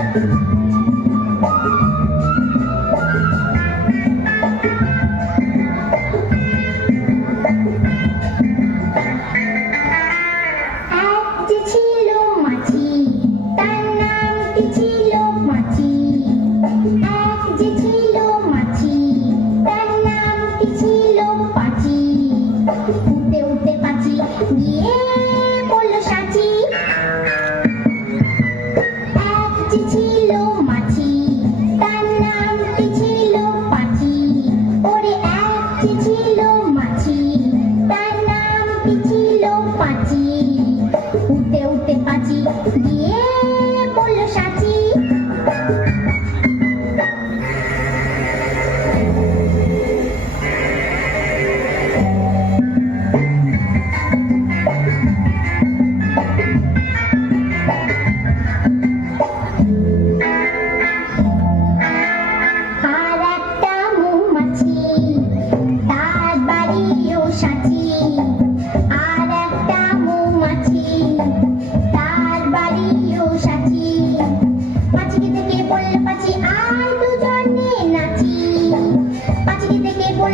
At the tea room, tea, the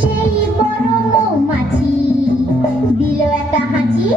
সেই বড় মৌমাছি। দিল একটা হাঁচি।